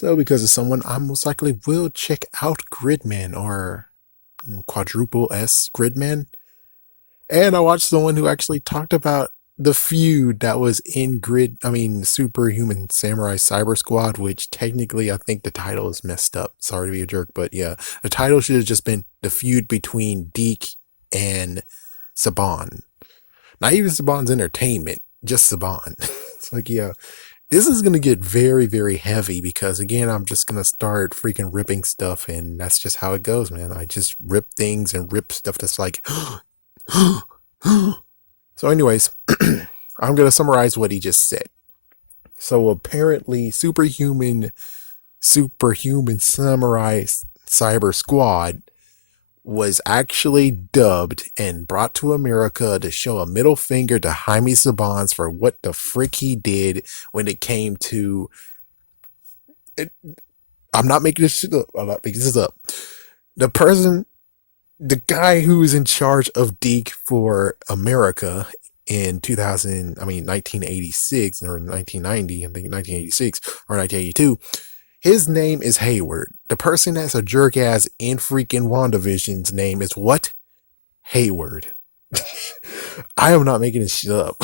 So because of someone, I most likely will check out Gridman or quadruple S Gridman. And I watched the one who actually talked about the feud that was in Superhuman Samurai Cyber Squad, which technically I think the title is messed up. Sorry to be a jerk, but yeah, the title should have just been the feud between Deke and Saban. Not even Saban's entertainment, just Saban. It's like, yeah, this is going to get very, very heavy because, again, I'm just going to start freaking ripping stuff, and that's just how it goes, man. I just rip things and rip stuff that's like, so, anyways, I'm going to summarize what he just said. So, apparently, Superhuman Samurai Cyber Squad was actually dubbed and brought to America to show a middle finger to Jaime Sabans for what the frick he did when it came to it. I'm not making this shit up. I'm not making this up. The guy who was in charge of Deke for America in 1986 or 1990, I think 1986 or 1982. His name is Hayward. The person that's a jerk ass in freaking WandaVision's name is what? Hayward. I am not making this shit up.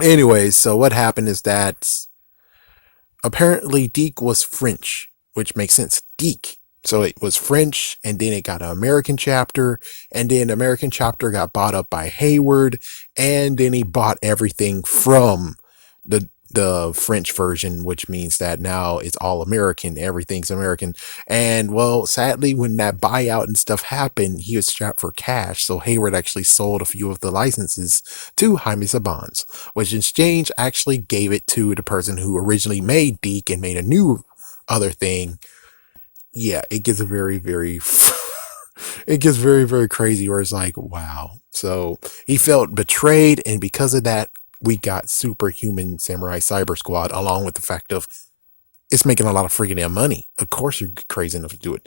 Anyways, so what happened is that apparently Deke was French, which makes sense. Deke. So it was French, and then it got an American chapter, and then the American chapter got bought up by Hayward, and then he bought everything from the French version, which means that now it's all American, everything's American. And well, sadly, when that buyout and stuff happened, he was strapped for cash. So Hayward actually sold a few of the licenses to Jaime Sabans, which in exchange actually gave it to the person who originally made Deke and made a new other thing. Yeah, it gets very, very it gets very, very crazy where it's like, wow. So he felt betrayed, and because of that, we got Superhuman Samurai Cyber Squad, along with the fact of it's making a lot of freaking damn money. Of course you're crazy enough to do it.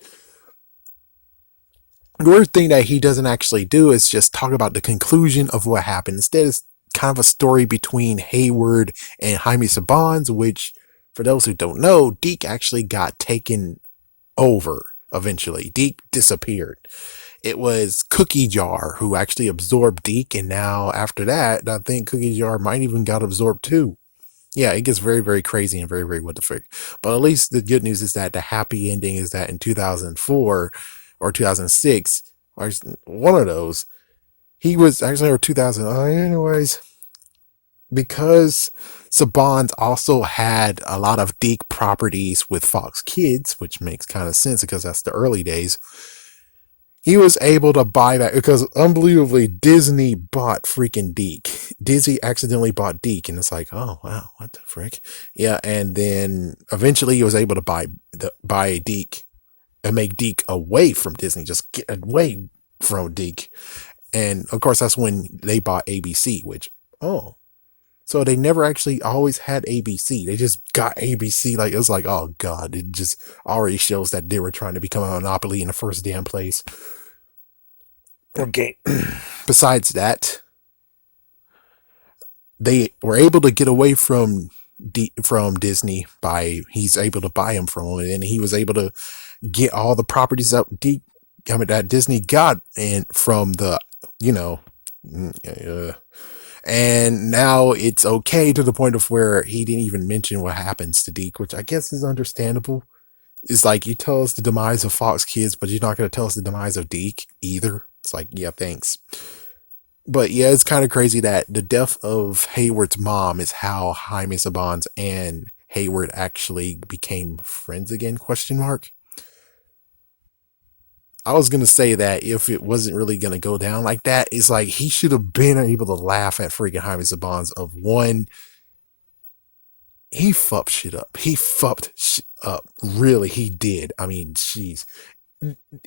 The weird thing that he doesn't actually do is just talk about the conclusion of what happened. Instead, it's kind of a story between Hayward and Jaime Sabans, which, for those who don't know, Deke actually got taken over eventually. Deke disappeared. It was Cookie Jar who actually absorbed Deke, and now after that, I think Cookie Jar might even got absorbed too. Yeah, it gets very, very crazy and very, very what the frick. But at least the good news is that the happy ending is that in 2004 or 2006, or one of those, he was actually, or 2000, anyways, because Saban's also had a lot of Deke properties with Fox Kids, which makes kind of sense because that's the early days. He was able to buy that because unbelievably Disney bought freaking Deke. Disney accidentally bought Deke, and it's like, oh wow, what the frick? Yeah, and then eventually he was able to buy Deke and make Deke away from Disney, just get away from Deke. And of course, that's when they bought ABC, which, oh, so they never actually always had ABC. They just got ABC. Like, it was like, oh god, it just already shows that they were trying to become a monopoly in the first damn place. Okay. Besides that, they were able to get away from Disney by he's able to buy them from them, and he was able to get all the properties that Disney got and from the, you know, and now it's okay to the point of where he didn't even mention what happens to Deke, which I guess is understandable. It's like, you tell us the demise of Fox Kids, but you're not going to tell us the demise of Deke either. It's like, yeah, thanks. But yeah, it's kind of crazy that the death of Hayward's mom is how Jaime Sabans and Hayward actually became friends again, question mark. I was gonna say that if it wasn't really gonna go down like that, it's like he should have been able to laugh at freaking Jaime Sabans of one. He fucked shit up. He fucked shit up. Really, he did. I mean, jeez.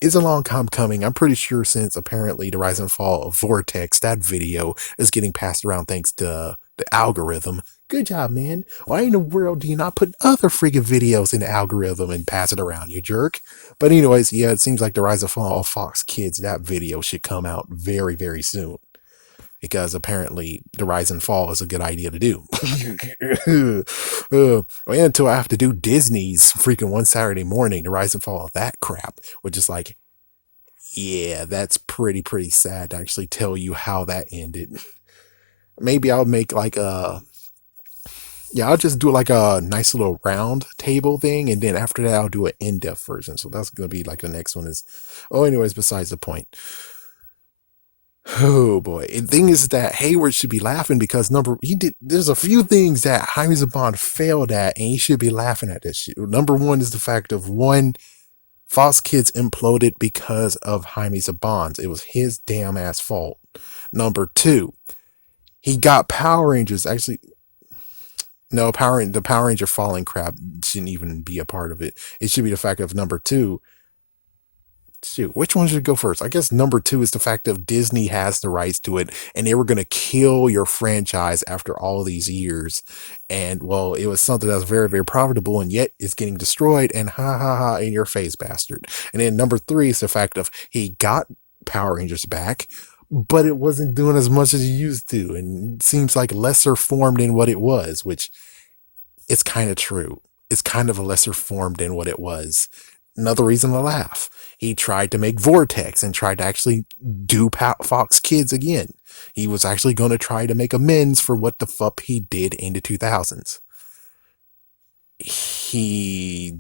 It's a long time coming. I'm pretty sure since apparently the rise and fall of Vortex, that video is getting passed around thanks to the algorithm. Good job, man. Why in the world do you not put other freaking videos in the algorithm and pass it around, you jerk? But anyways, yeah, it seems like the rise and fall of Fox Kids, that video should come out very, very soon. because apparently the rise and fall is a good idea to do. Wait until I have to do Disney's freaking one Saturday morning, the rise and fall of that crap, which is like, yeah, that's pretty sad to actually tell you how that ended. Maybe I'll make like a, yeah, I'll just do like a nice little round table thing, and then after that I'll do an in-depth version. So that's gonna be like the next one is. Oh, anyways, besides the point. Oh boy. The thing is that Hayward should be laughing because he did there's a few things that Jaime Zabon failed at and he should be laughing at this shit. Number one is the fact of one, Fox Kids imploded because of Jaime Zabon's. It was his damn ass fault. Number two, he got Power Rangers. Actually, no, the Power Ranger falling crap shouldn't even be a part of it. It should be the fact of number two, shoot, which one should go first? I guess number two is the fact that Disney has the rights to it, and they were going to kill your franchise after all these years. And well, it was something that was very profitable, and yet it's getting destroyed. And ha ha ha, in your face, bastard. And then number three is the fact of he got Power Rangers back, but it wasn't doing as much as it used to, and it seems like lesser form than what it was, which it's kind of true. It's kind of a lesser form than what it was. Another reason to laugh. He tried to make Vortex and tried to actually do Fox Kids again. He was actually going to try to make amends for what the fuck he did in the 2000s. He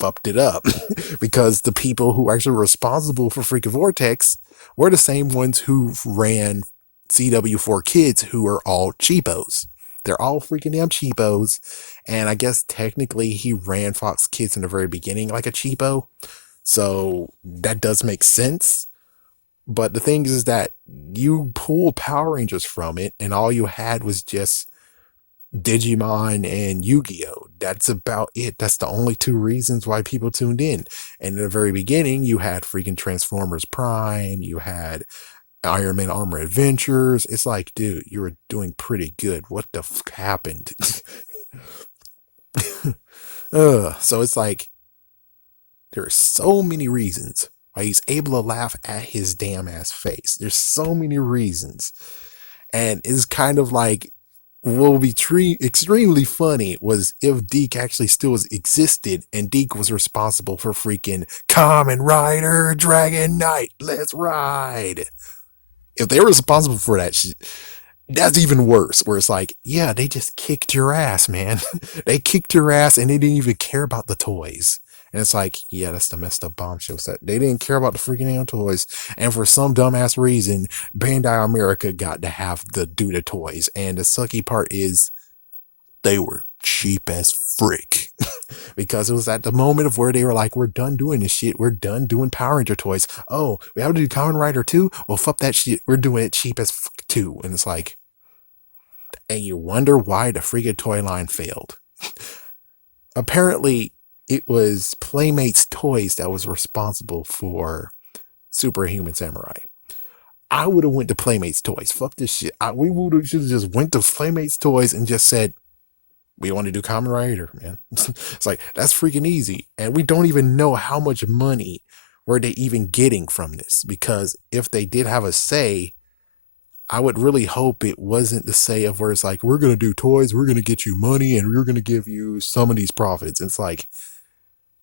fucked it up because the people who were actually responsible for freaking Vortex were the same ones who ran CW4 Kids, who are all cheapos. They're all freaking damn cheapos. And I guess technically he ran Fox Kids in the very beginning like a cheapo. So that does make sense. But the thing is that you pulled Power Rangers from it, and all you had was just Digimon and Yu-Gi-Oh! That's about it. That's the only two reasons why people tuned in. And in the very beginning, you had freaking Transformers Prime, you had Iron Man Armor Adventures. It's like, dude, you were doing pretty good. What the fuck happened? So it's like, there are so many reasons why he's able to laugh at his damn ass face. There's so many reasons. And it's kind of like, what would be extremely funny was if Deke actually still existed and Deke was responsible for freaking Kamen Rider Dragon Knight. Let's ride. If they were responsible for that shit, that's even worse. Where it's like, yeah, they just kicked your ass, man. They kicked your ass and they didn't even care about the toys. And it's like, yeah, that's the messed up bombshell set. They didn't care about the freaking damn toys. And for some dumbass reason, Bandai America got to have the do the toys. And the sucky part is they were cheap as frick. Because it was at the moment of where they were like, we're done doing this shit. We're done doing Power Ranger toys. Oh, we have to do Kamen Rider too? Well, fuck that shit. We're doing it cheap as fuck too. And it's like, and you wonder why the freaking toy line failed. Apparently, it was Playmates Toys that was responsible for Superhuman Samurai. I would have went to Playmates Toys. Fuck this shit. We would have just went to Playmates Toys and just said, we want to do Kamen Rider, man. It's like, that's freaking easy. And we don't even know how much money were they even getting from this. Because if they did have a say, I would really hope it wasn't the say of where it's like, we're going to do toys, we're going to get you money, and we're going to give you some of these profits. It's like,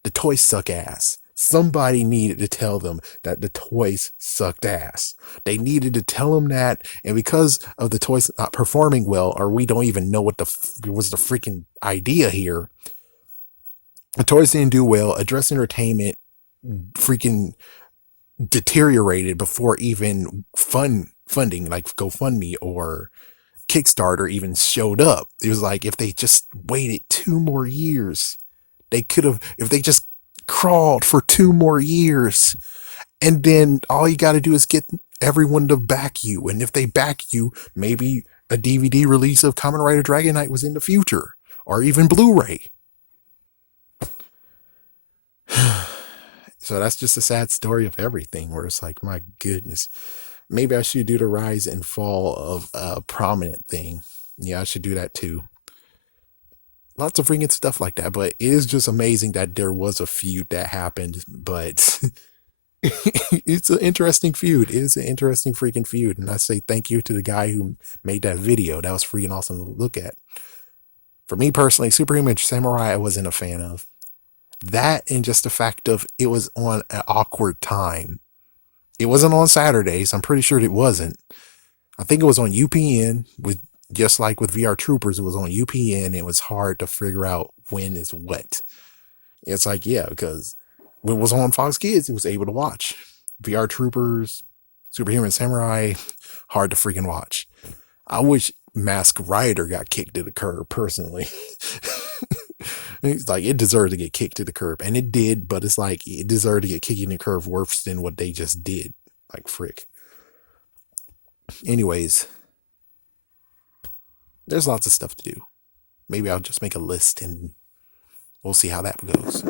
the toys suck ass. Somebody needed to tell them that the toys sucked ass. They needed to tell them that, and because of the toys not performing well, or we don't even know what was the freaking idea here, the toys didn't do well. Address Entertainment freaking deteriorated before even funding like GoFundMe or Kickstarter even showed up. It was like, if they just waited 2 more years, they could have, if they just crawled for 2 more years, and then all you got to do is get everyone to back you. And if they back you, maybe a DVD release of Kamen Rider Dragon Knight was in the future, or even Blu-ray. So that's just a sad story of everything, where it's like, my goodness, maybe I should do the rise and fall of a prominent thing. Yeah, I should do that too. Lots of freaking stuff like that, but it is just amazing that there was a feud that happened, but It's an interesting feud. It is an interesting freaking feud. And I say thank you to the guy who made that video. That was freaking awesome to look at. For me personally, Superhuman Samurai I wasn't a fan of. That and just the fact of it was on an awkward time. It wasn't on Saturdays. I'm pretty sure it wasn't. I think it was on UPN with just like with VR Troopers, it was on UPN. It was hard to figure out when is what. It's like, yeah, because when it was on Fox Kids, it was able to watch. VR Troopers, Superhuman Samurai, hard to freaking watch. I wish Mask Rider got kicked to the curb personally. It's like it deserved to get kicked to the curb, and it did, but it's like it deserved to get kicked in the curb worse than what they just did. Like frick. Anyways, there's lots of stuff to do. Maybe I'll just make a list and we'll see how that goes.